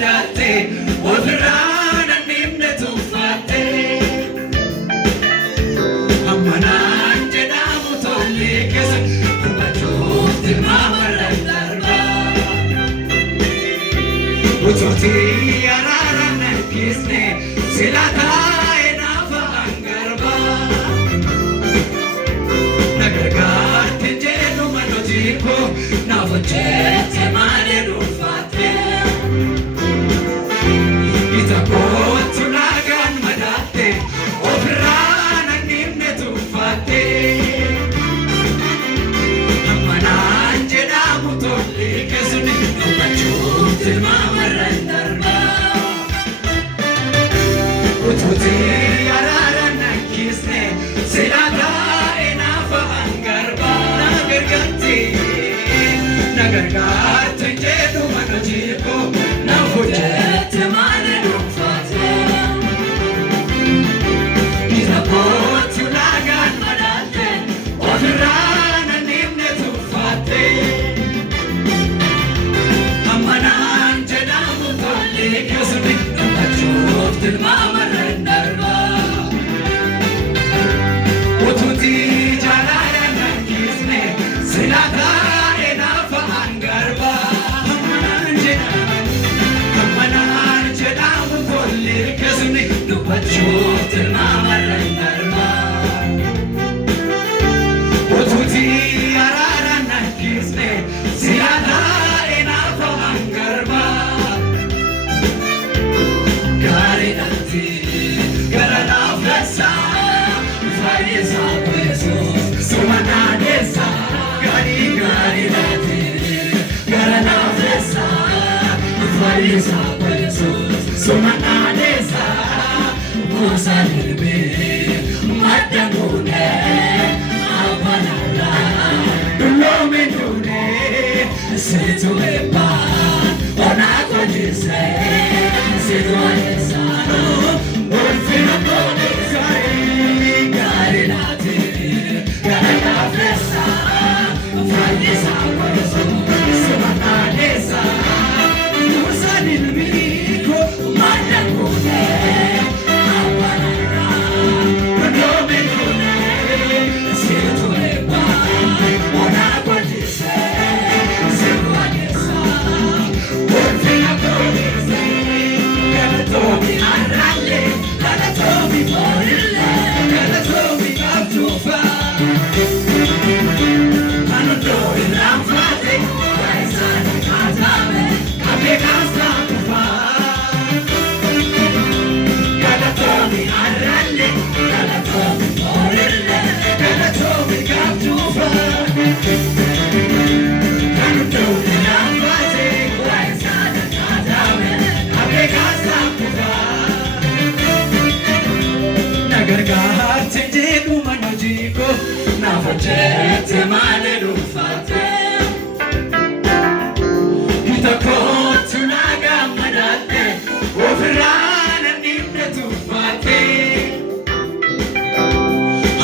madatte ofirraan nimne tuffate ammanaan jedhamu tolli keessa hubachuuf tilmaamarran darba utuuti araaraan harkisne sila taa'e naafa hangarba nagargaarte jedhu manojiko naafa jette malee dhuunfatte ita kootu naagaan madatte ofirraan nimne tuffate ammanaan jedhamu tolli keessutti hubachuuf tilmaamarran darba utuuti araaraan harkisne sila taa'e naafa hangarba nagargaarte jedhu manojiko naafa jette malee dhuunfatte ita kootu naagaan madatte ofirraan nimne tuffate ammanaan jedhamu tolli keessutti hubachuuf tilmaamarran darba utuuti jaalallaan harkisne sila taa'e naafa hangarba ammanaan jedhamu tolli keessutti hubachuuf tilmaamarran darba utuuti araaraan harkisne sila taa'e naafa hangarba gaariidhaatti gara naafessa fayyisaa Yesuus sumanaadessa gaariidhaatti gara naafessa fayyisaa Yesuus sumanaadessa buusa dilbii madda muunee abbanarraa dulloome duunee situ eebbaa onaa kojjisee situ adeessaanoo ulfina koonisaanii gaariidhaatti gara naafessa fayyisaa Yesuus sumanaadessa buusa dilbii madda muunee abbanarraa dulloome duunee situ eebbaa onaa kojjisee situ adeessaanoo ulfina koonisaanii galatoomii arraalle galatoomii boorille galatoomii qabduufa manodoo irraanfaate waayisaani kaatame qabee kaasaatufa galatoomii arraalle galatoomii boorille galatoomii qabduufa manodoo irraanfaate waayisaani kaatame qabee kaasaatufa nagargaarte jedhu manojiko naafa jette malee dhuunfatte ita kootu naagaan madatte ofirraan nimne tuffate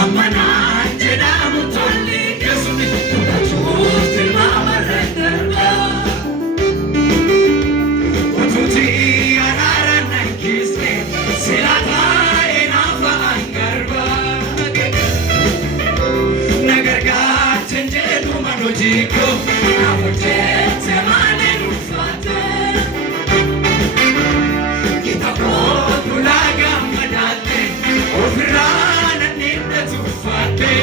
ammanaan jedhamu tolli keessutti hubachuuf tilmaamarran darba utuuti araaraan harkisne sila taa'e naafa hangarba nagargaarte jedhu manojiko naafa jette malee dhuunfatte ita kootu naagaan madatte ofirraan nimne tuffate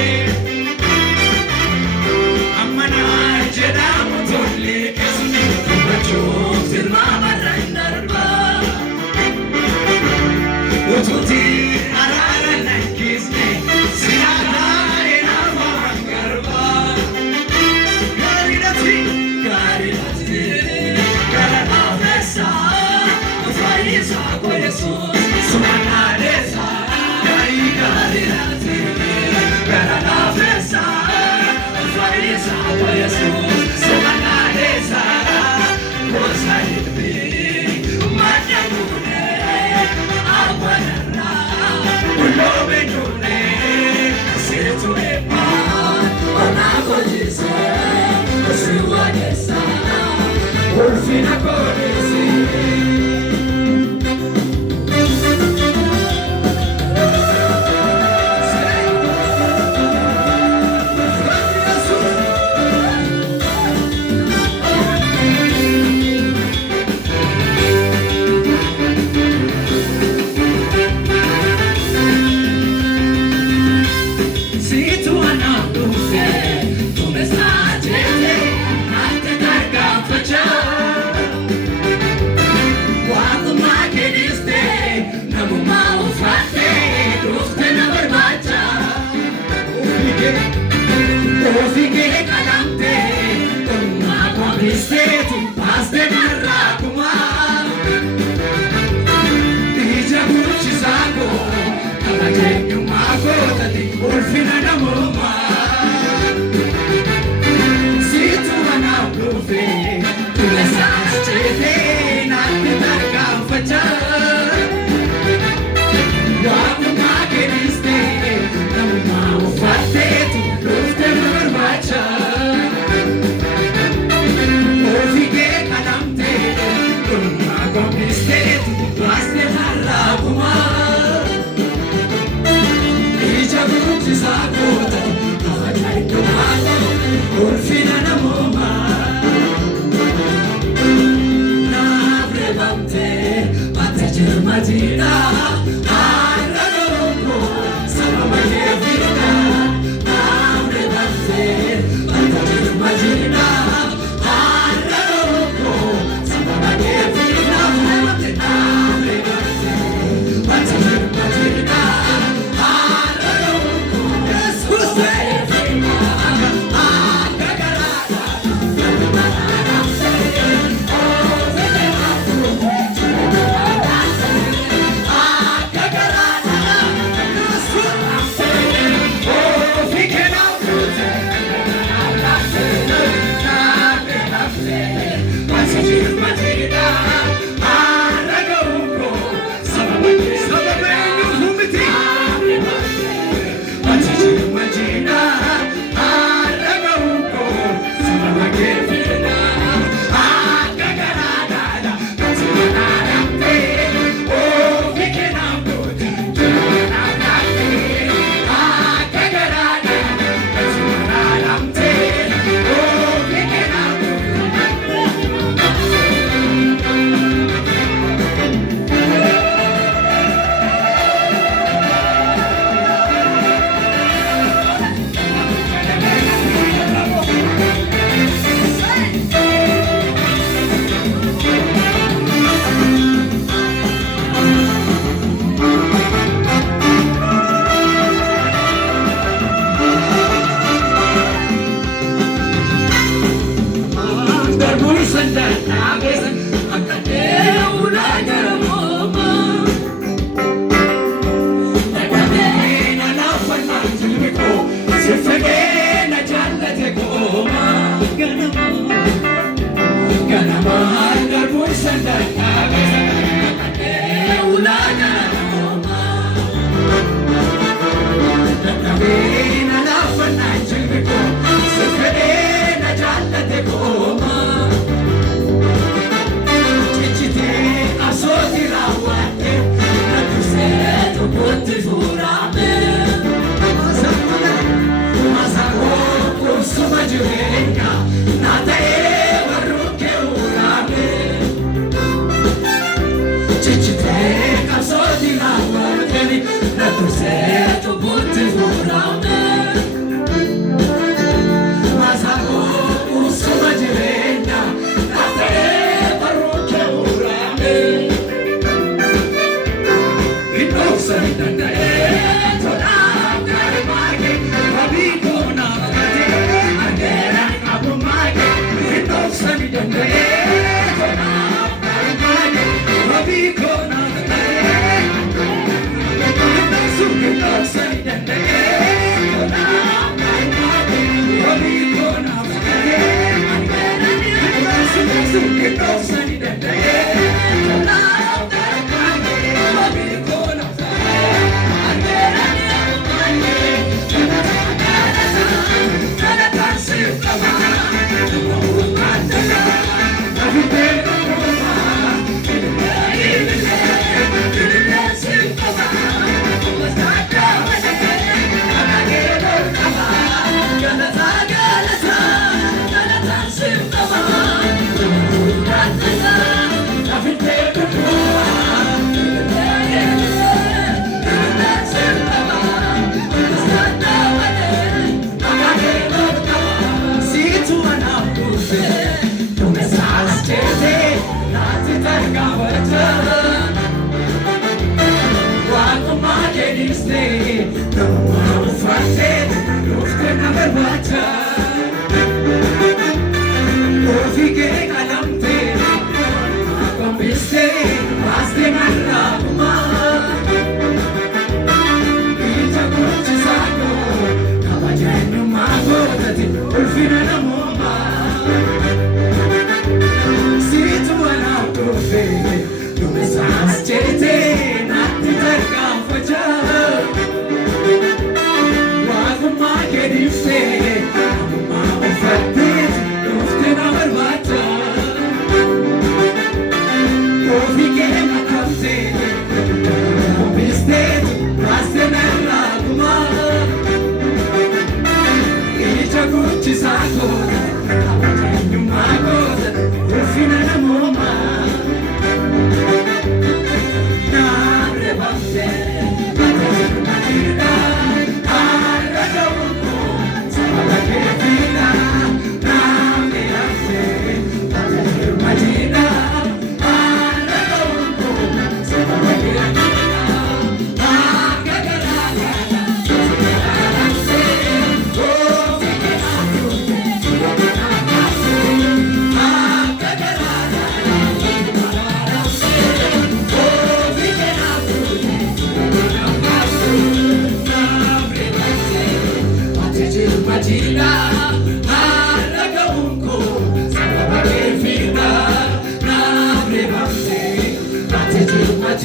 ammanaan jedhamu tolli keessutti hubachuuf tilmaamarran darba utuuti araaraan harkisne sila taa'e naafa hangarba gaariidhaatti gara naafessa fayyisaa Yesuus sumanaadessa gaariidhaatti gara naafessa fayyisaa Yesuus sumanaadessa buusa dilbii madda muunee abbanarraa dulloome duunee situ eebbaa onaa kojjisee si wadeessa ulfina koonisi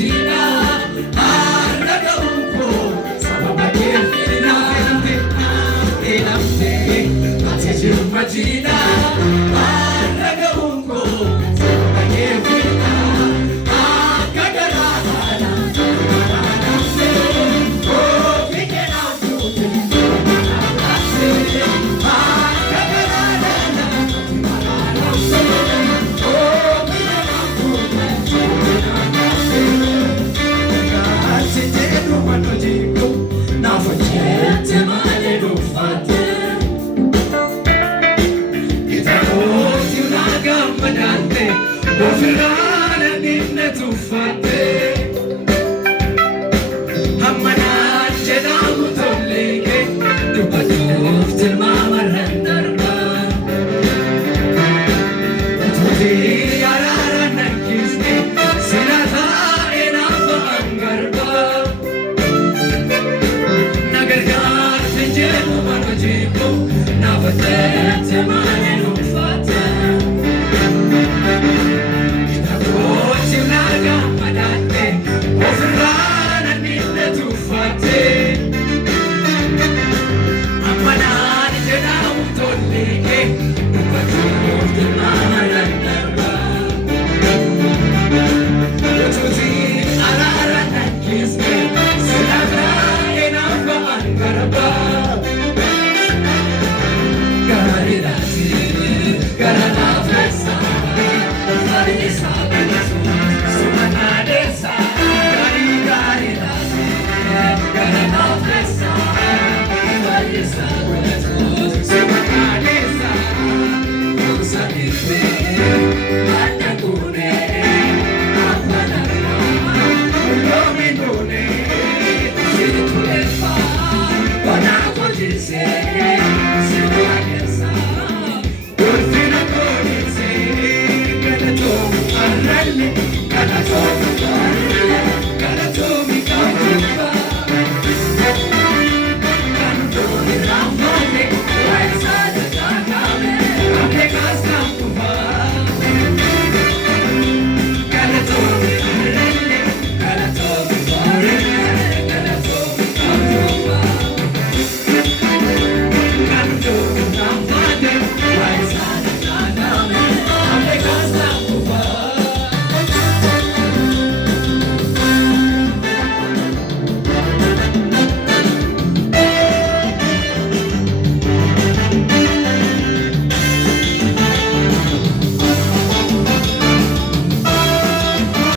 majina arraga unko sababa kefina elamte ati majina arraga unko sababa kefina akagara Fate